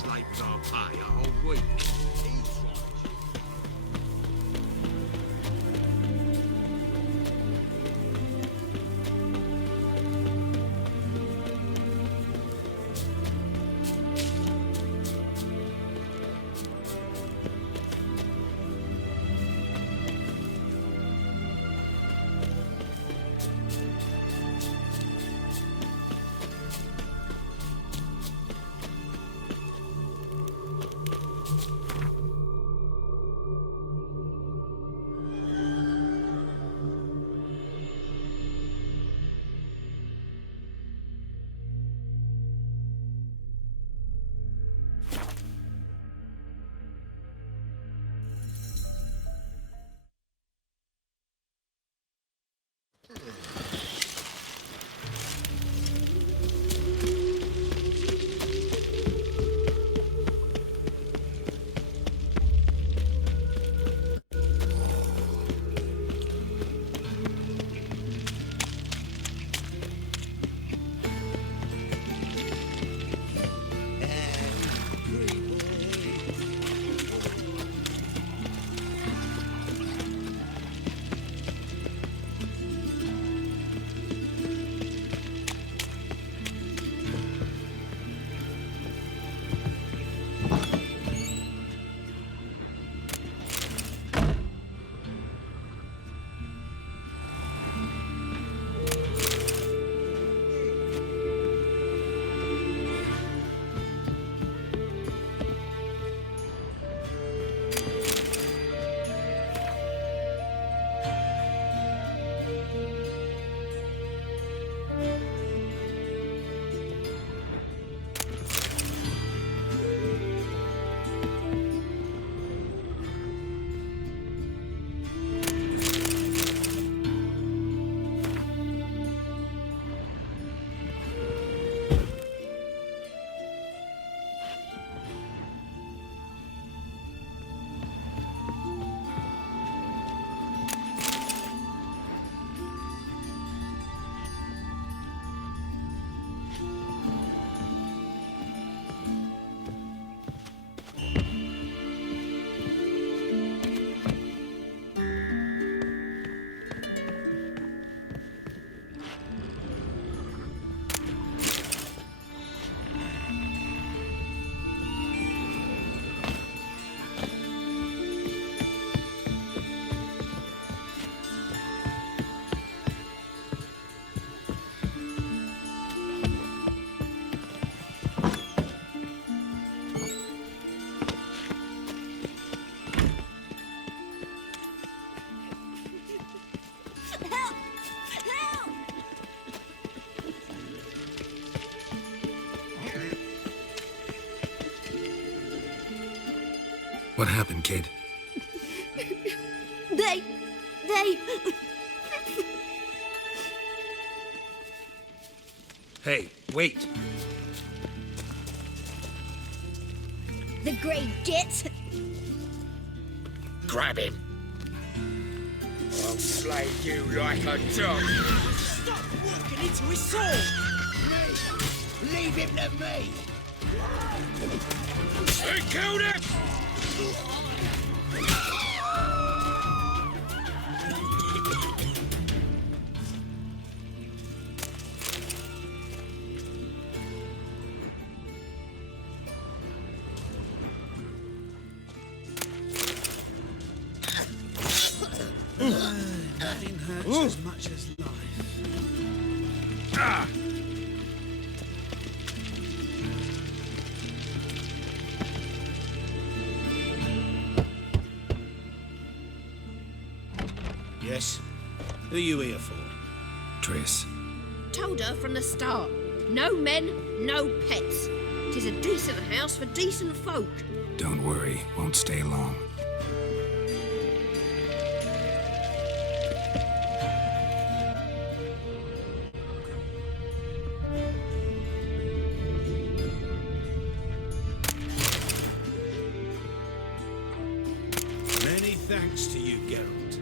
much late was our pay a whole week. What happened, kid? They... Hey, wait. The Grey Git. Grab him. I'll slay you like a dog. Stop walking into his sword! Me! Leave him to me! I killed him! Nothing hurts as much as life. Ah! Yes? Who are you here for? Triss. Told her from the start. No men, no pets. 'Tis a decent house for decent folk. Don't worry, won't stay long. Many thanks to you, Geralt.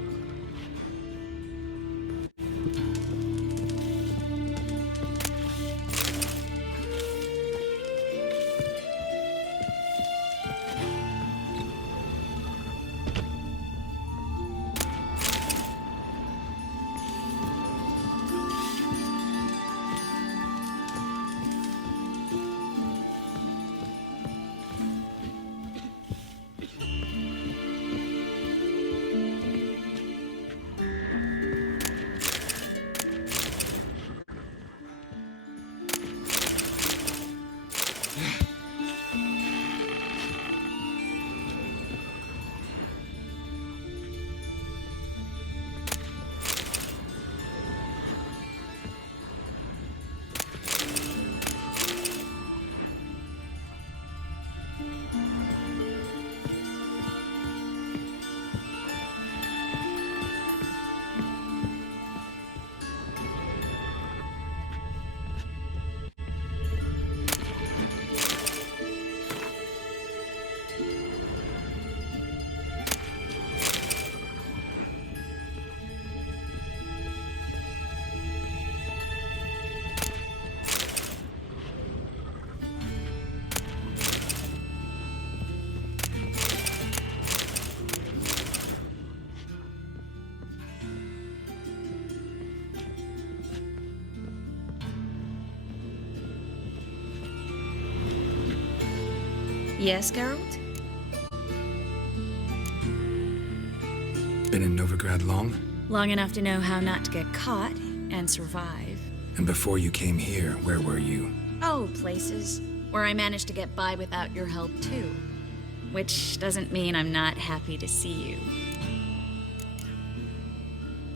Yes, Geralt? Been in Novigrad long? Long enough to know how not to get caught and survive. And before you came here, where were you? Oh, places where I managed to get by without your help, too. Which doesn't mean I'm not happy to see you.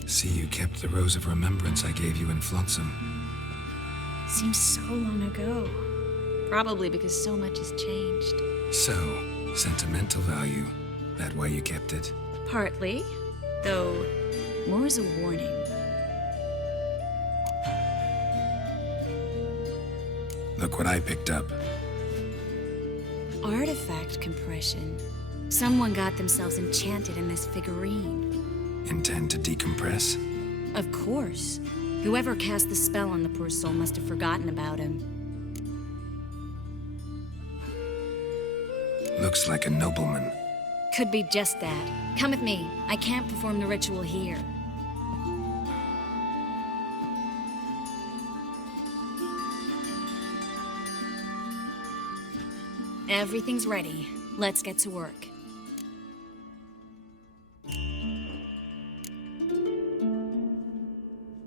See, you kept the rose of remembrance I gave you in Flotsam. Seems so long ago. Probably because so much has changed. So, sentimental value. That why you kept it? Partly, though more as a warning. Look what I picked up. Artifact compression. Someone got themselves enchanted in this figurine. Intend to decompress? Of course. Whoever cast the spell on the poor soul must have forgotten about him. Looks like a nobleman. Could be just that. Come with me. I can't perform the ritual here. Everything's ready. Let's get to work.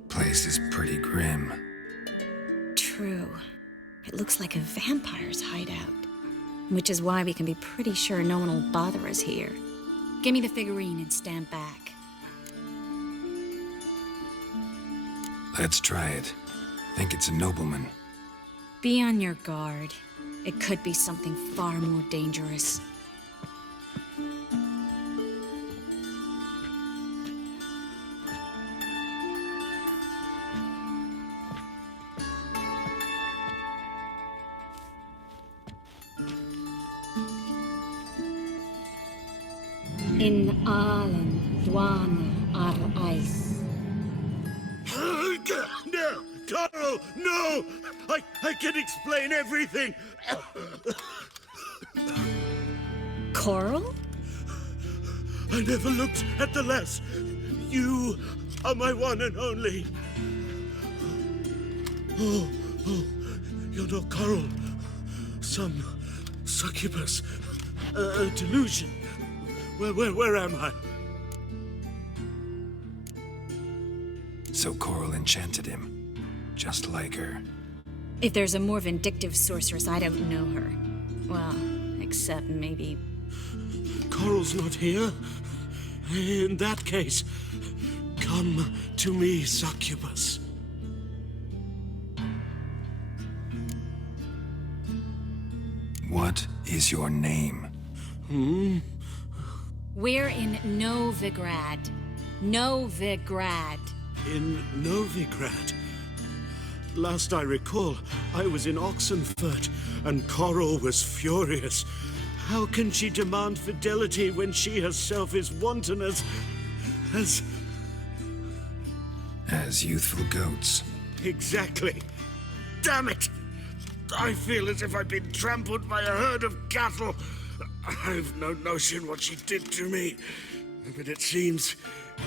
Place is pretty grim. True. It looks like a vampire's hideout. Which is why we can be pretty sure no one will bother us here. Give me the figurine and stand back. Let's try it. Think it's a nobleman. Be on your guard. It could be something far more dangerous. In Allen, Buona, Ice. No! Carl, no! I can explain everything! Coral? I never looked at the lass. You are my one and only. Oh, you're not Coral. Some succubus. A delusion. Where am I? So Coral enchanted him. Just like her. If there's a more vindictive sorceress, I don't know her. Well, except maybe... Coral's not here. In that case, come to me, succubus. What is your name? We're in Novigrad. Novigrad. In Novigrad. Last I recall, I was in Oxenfurt, and Coral was furious. How can she demand fidelity when she herself is wanton as youthful goats. Exactly. Damn it! I feel as if I've been trampled by a herd of cattle. I've no notion what she did to me, but it seems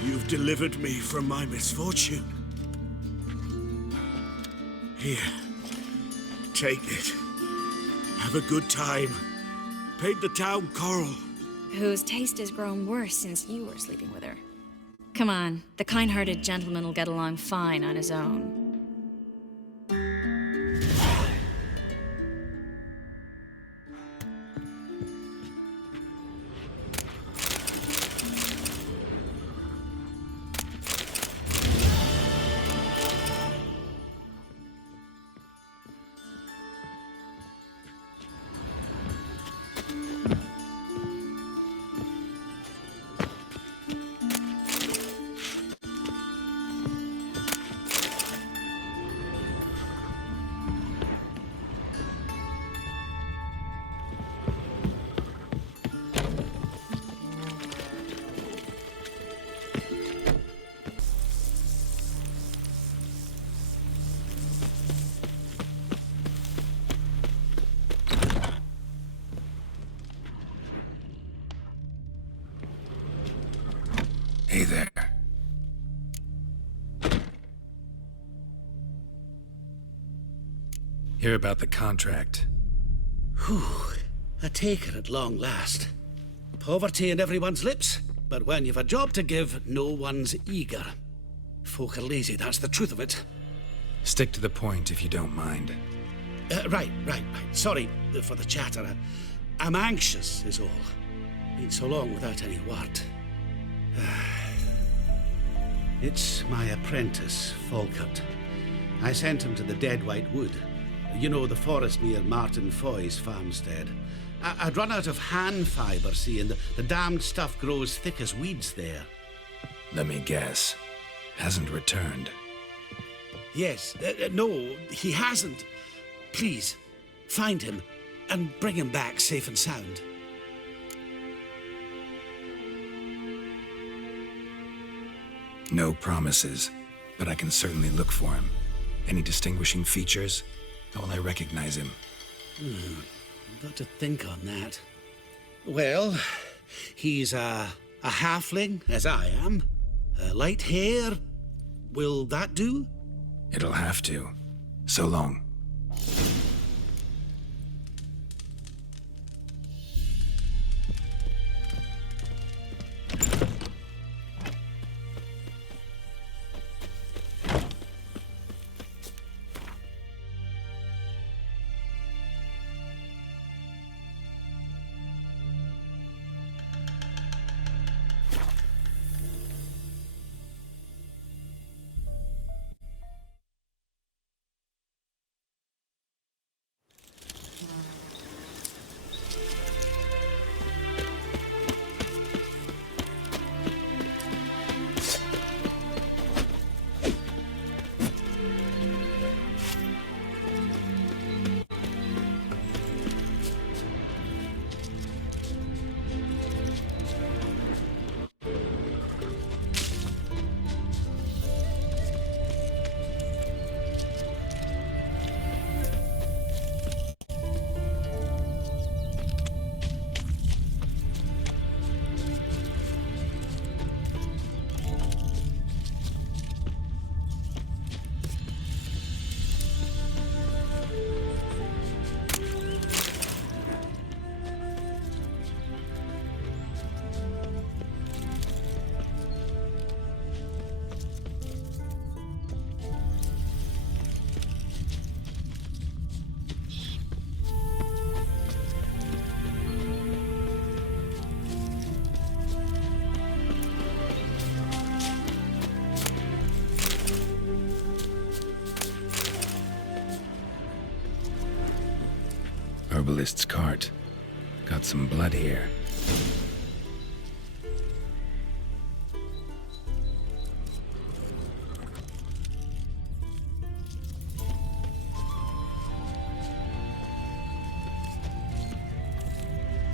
you've delivered me from my misfortune. Here, take it. Have a good time. Paint the town coral. Whose taste has grown worse since you were sleeping with her. Come on, the kind-hearted gentleman will get along fine on his own. Hey there. Hear about the contract. Whew. A taker at long last. Poverty in everyone's lips, but when you've a job to give, no one's eager. Folk are lazy, that's the truth of it. Stick to the point if you don't mind. Right. Sorry for the chatter. I'm anxious, is all. Been so long without any word. It's my apprentice, Falkert. I sent him to the Dead White Wood. You know, the forest near Martin Foy's farmstead. I'd run out of hand fibre, see, and the damned stuff grows thick as weeds there. Let me guess. Hasn't returned. Yes, no, he hasn't. Please, find him and bring him back safe and sound. No promises, but I can certainly look for him. Any distinguishing features? How will I recognize him? I've got to think on that. Well, he's a halfling, as I am. Light hair. Will that do? It'll have to. So long. Herbalist's cart. Got some blood here.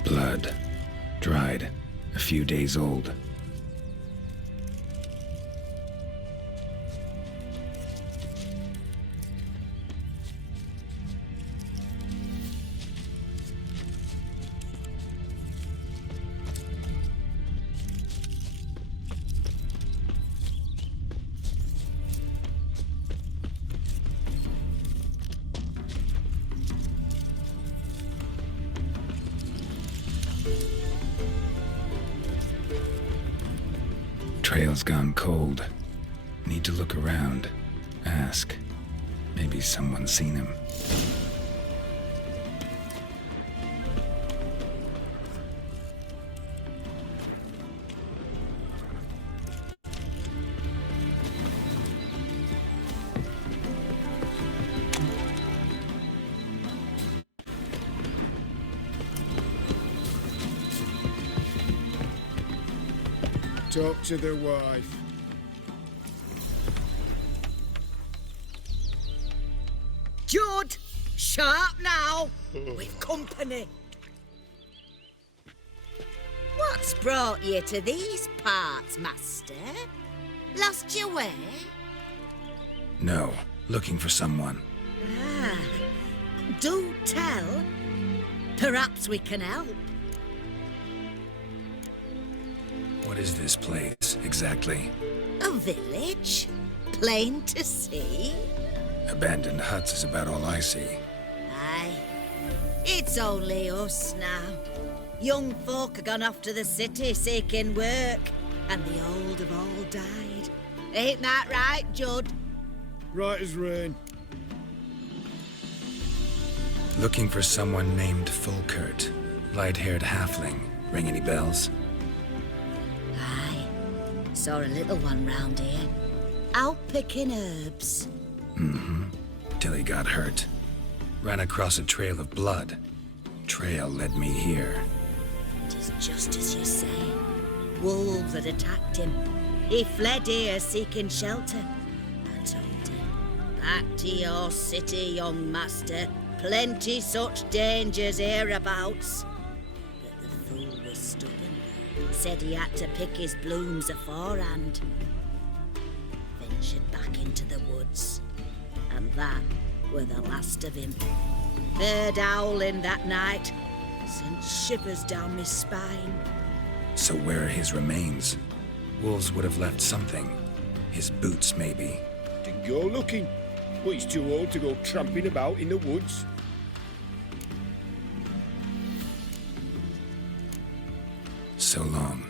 Blood. Dried. A few days old. Trail's gone cold. Need to look around. Ask. Maybe someone's seen him. Talk to the wife. Judd, sharp now. We've company. What's brought you to these parts, master? Lost your way? No. Looking for someone. Ah, do tell. Perhaps we can help. What is this place, exactly? A village, plain to see. Abandoned huts is about all I see. Aye. It's only us now. Young folk have gone off to the city seeking work, and the old have all died. Ain't that right, Judd? Right as rain. Looking for someone named Fulkert. Light-haired halfling. Ring any bells? Aye. Saw a little one round here. Out picking herbs. Till he got hurt. Ran across a trail of blood. Trail led me here. Tis just as you say. Wolves had attacked him. He fled here seeking shelter. I told him, back to your city, young master. Plenty such dangers hereabouts. But the fool was stubborn. Said he had to pick his blooms aforehand. Ventured back into the woods. And that were the last of him. Heard howling that night. Sent shivers down my spine. So where are his remains? Wolves would have left something. His boots, maybe. Didn't go looking. But he's too old to go tramping about in the woods. So long.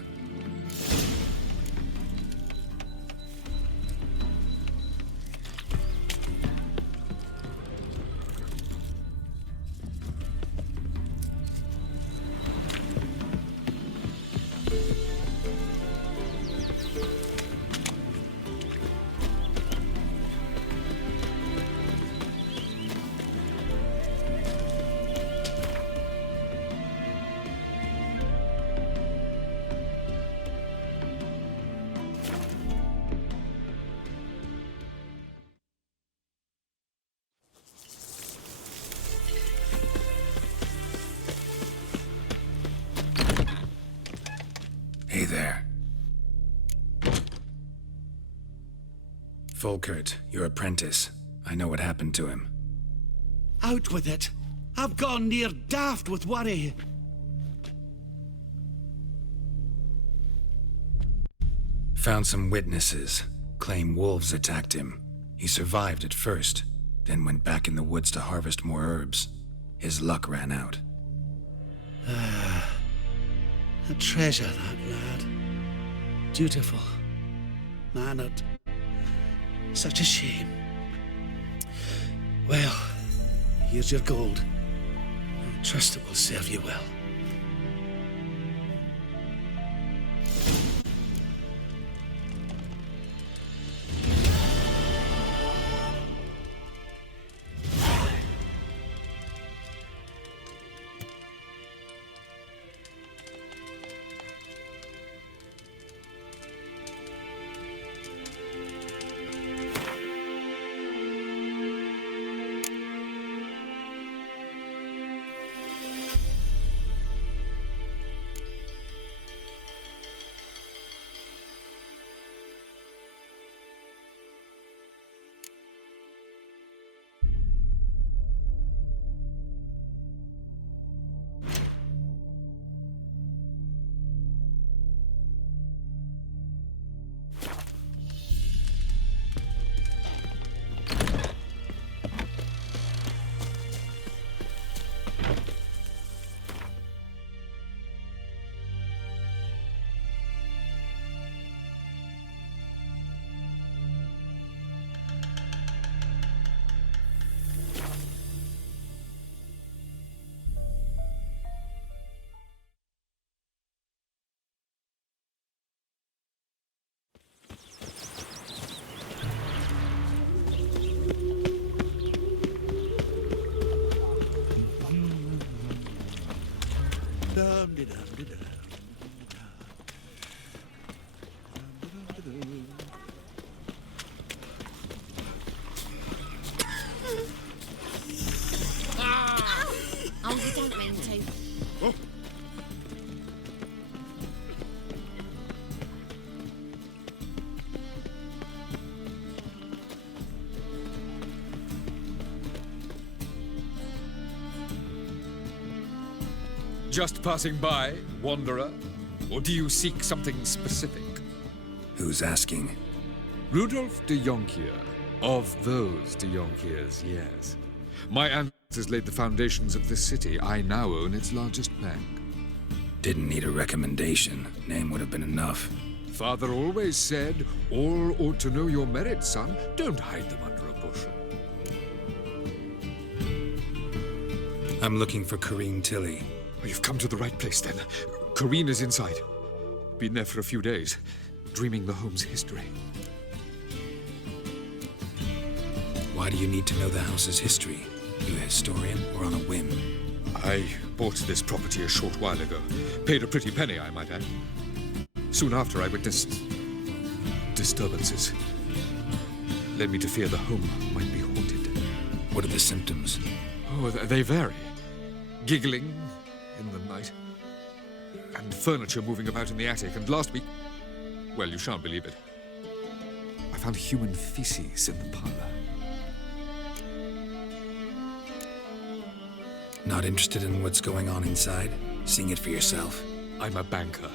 Hey there. Fulkert, your apprentice. I know what happened to him. Out with it. I've gone near daft with worry. Found some witnesses. Claim wolves attacked him. He survived at first, then went back in the woods to harvest more herbs. His luck ran out. A treasure, that lad. Dutiful. Mannered. Such a shame. Well, here's your gold. I trust it will serve you well. Oh, you don't mean to. Just passing by, wanderer? Or do you seek something specific? Who's asking? Rudolf de Jonkier. Of those de Jonkiers, yes. My has laid the foundations of this city. I now own its largest bank. Didn't need a recommendation. Name would have been enough. Father always said, all ought to know your merits, son. Don't hide them under a bushel. I'm looking for Corrine Tilly. Oh, you've come to the right place, then. Corrine is inside. Been there for a few days, dreaming the home's history. Why do you need to know the house's history? You a historian or on a whim? I bought this property a short while ago. Paid a pretty penny, I might add. Soon after, I witnessed disturbances. Led me to fear the home might be haunted. What are the symptoms? Oh, they vary. Giggling in the night. And furniture moving about in the attic. And last week, well, you shan't believe it, I found human feces in the parlor. Not interested in what's going on inside? Seeing it for yourself? I'm a banker.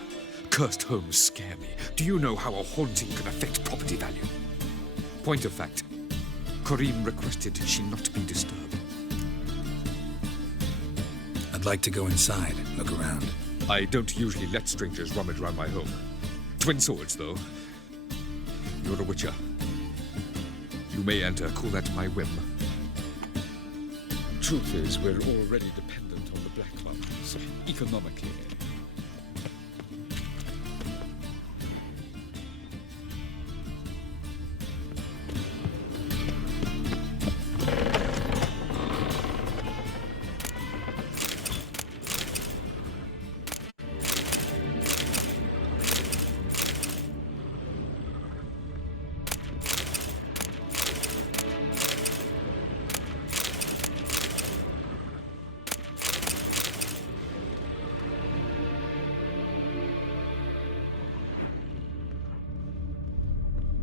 Cursed homes scare me. Do you know how a haunting can affect property value? Point of fact, Corrine requested she not be disturbed. I'd like to go inside, look around. I don't usually let strangers rummage around my home. Twin swords, though. You're a witcher. You may enter, call that my whim. Truth is, we're already dependent on the Black Ones, economically.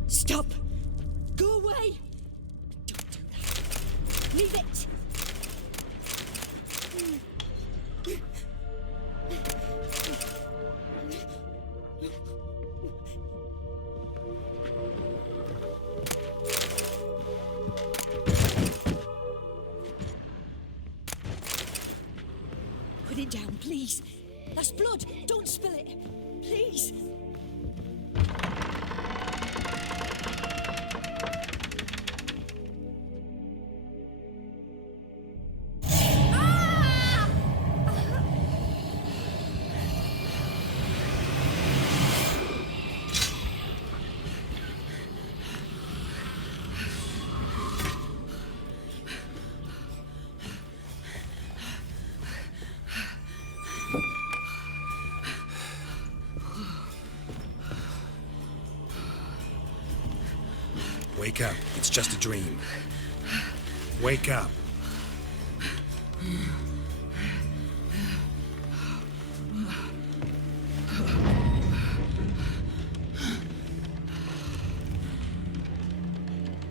Stop! Go away! Don't do that. Leave it! Put it down, please. That's blood. Don't spill it. Please. Wake up. It's just a dream. Wake up.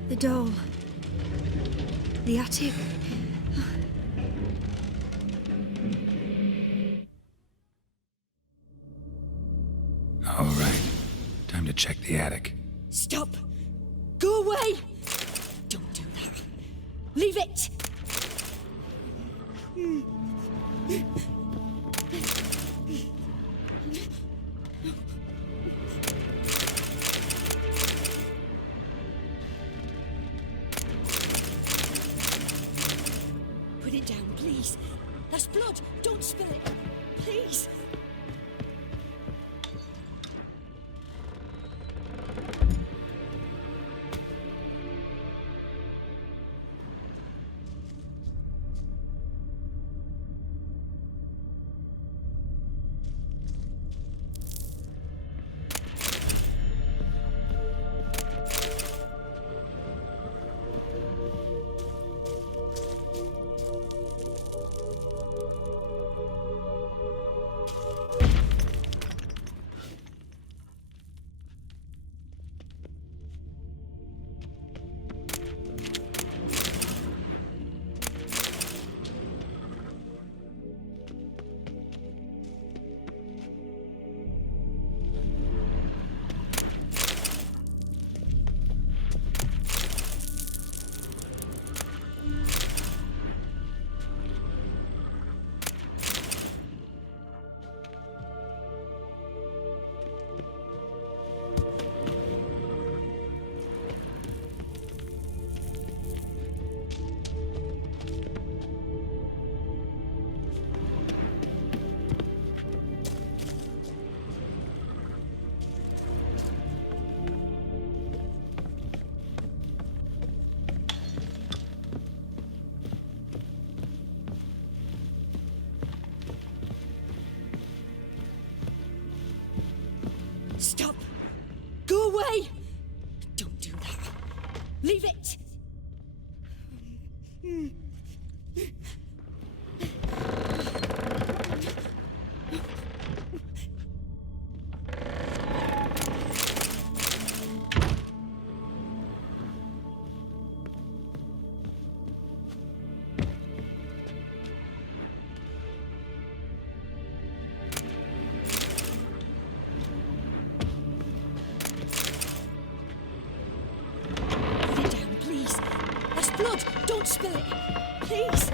The doll. The attic. All right. Time to check the attic. Stop! Go away! Don't do that. Leave it! Put it down, please. That's blood. Don't spill it. Please. Leave it! Blood! Don't spill it! Please!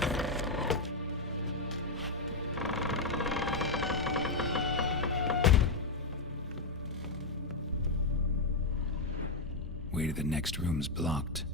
Way to the next room's blocked.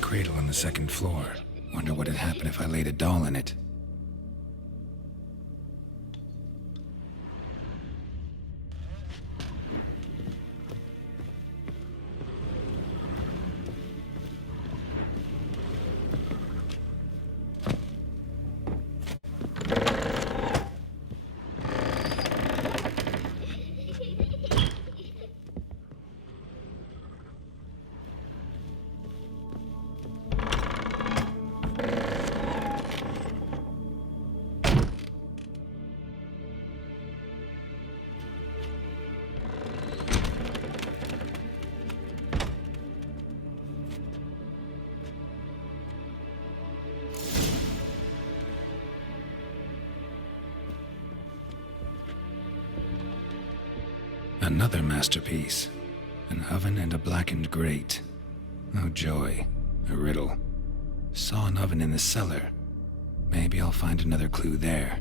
Cradle on the second floor. Wonder what'd happen if I laid a doll in it. Another masterpiece. An oven and a blackened grate. Oh joy. A riddle. Saw an oven in the cellar. Maybe I'll find another clue there.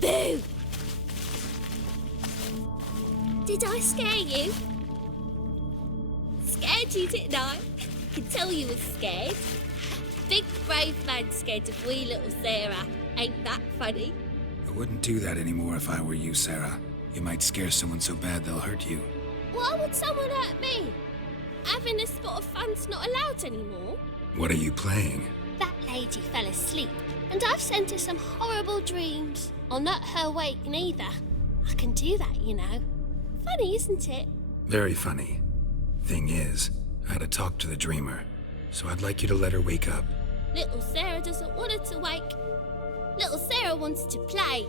Boo! Did I scare you? Scared you, didn't I? Could tell you was scared. Big brave man scared of wee little Sarah. Ain't that funny? I wouldn't do that anymore if I were you, Sarah. You might scare someone so bad they'll hurt you. Why would someone hurt me? Having a spot of fun's not allowed anymore. What are you playing? That lady fell asleep, and I've sent her some horrible dreams. I'll not her wake neither. I can do that, you know. Funny, isn't it? Very funny. Thing is, I had to talk to the dreamer, so I'd like you to let her wake up. Little Sarah doesn't want her to wake. Little Sarah wants to play.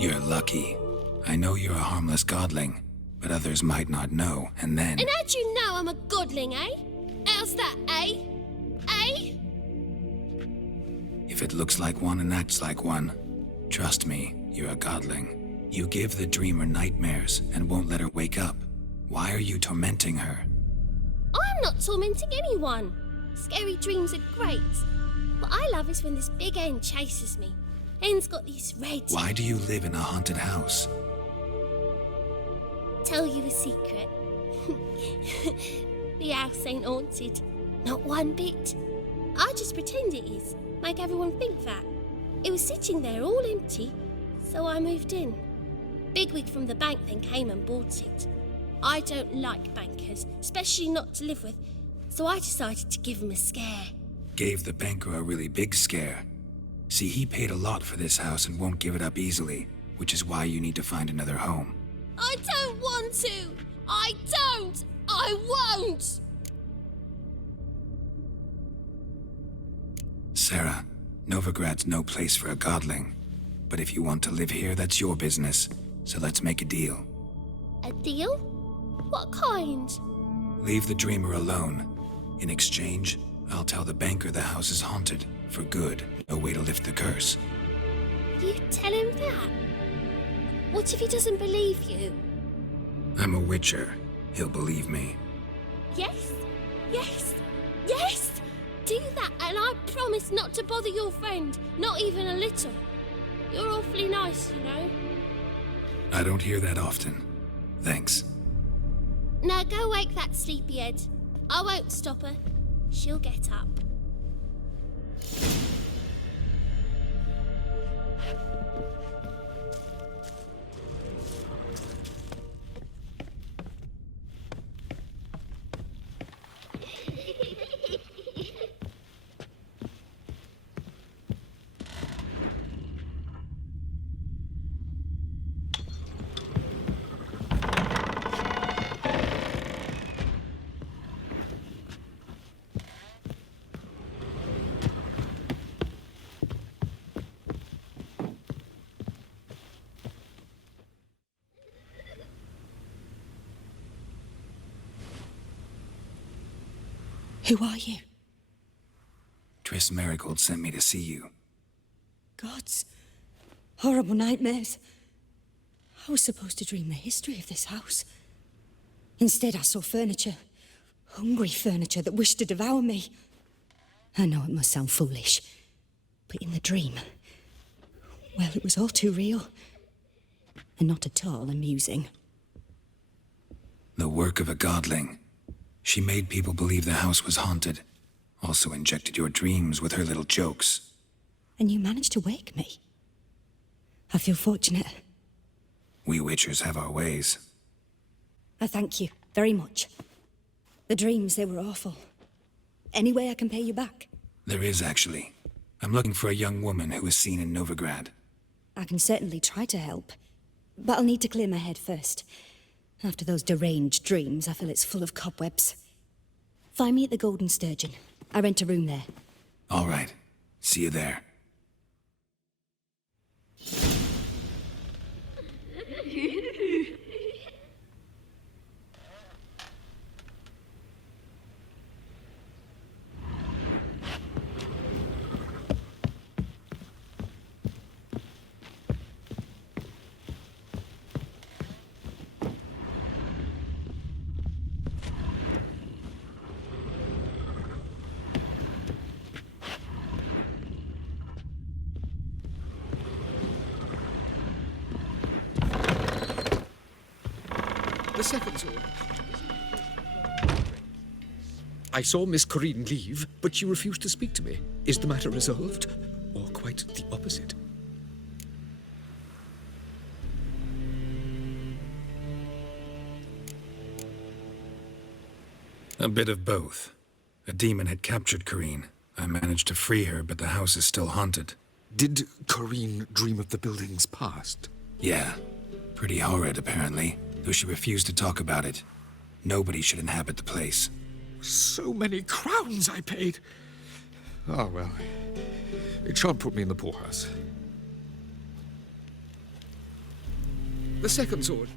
You're lucky. I know you're a harmless godling, but others might not know, and then... And how'd you know I'm a godling, eh? How's that, eh? Eh? If it looks like one and acts like one, trust me, you're a godling. You give the dreamer nightmares and won't let her wake up. Why are you tormenting her? I'm not tormenting anyone. Scary dreams are great. What I love is when this big hen chases me. Hen's got these red... Why do you live in a haunted house? The house ain't haunted. Not one bit. I just pretend it is. Make everyone think that. It was sitting there all empty, so I moved in. Bigwig from the bank then came and bought it. I don't like bankers, especially not to live with, so I decided to give him a scare. Gave the banker a really big scare. See, he paid a lot for this house and won't give it up easily, which is why you need to find another home. I don't want to! I don't! I won't! Sarah, Novigrad's no place for a godling. But if you want to live here, that's your business. So let's make a deal. A deal? What kind? Leave the dreamer alone. In exchange, I'll tell the banker the house is haunted. For good. No way to lift the curse. You tell him that? What if he doesn't believe you? I'm a witcher. He'll believe me. Yes? Yes? Yes! Do that and I promise not to bother your friend. Not even a little. You're awfully nice, you know. I don't hear that often. Thanks. Now go wake that sleepyhead. I won't stop her. She'll get up. Who are you? Triss Marigold sent me to see you. Gods. Horrible nightmares. I was supposed to dream the history of this house. Instead, I saw furniture. Hungry furniture that wished to devour me. I know it must sound foolish, but in the dream, well, it was all too real. And not at all amusing. The work of a godling. She made people believe the house was haunted. Also injected your dreams with her little jokes. And you managed to wake me. I feel fortunate. We witchers have our ways. I thank you very much. The dreams, they were awful. Any way I can pay you back? There is, actually. I'm looking for a young woman who was seen in Novigrad. I can certainly try to help. But I'll need to clear my head first. After those deranged dreams, I feel it's full of cobwebs. Find me at the Golden Sturgeon. I rent a room there. All right. See you there. The second sword. I saw Miss Corinne leave, but she refused to speak to me. Is the matter resolved? Or quite the opposite? A bit of both. A demon had captured Corinne. I managed to free her, but the house is still haunted. Did Corinne dream of the building's past? Yeah. Pretty horrid, apparently. Though she refused to talk about it. Nobody should inhabit the place. So many crowns I paid. Oh, well. It shan't put me in the poorhouse. The second sword.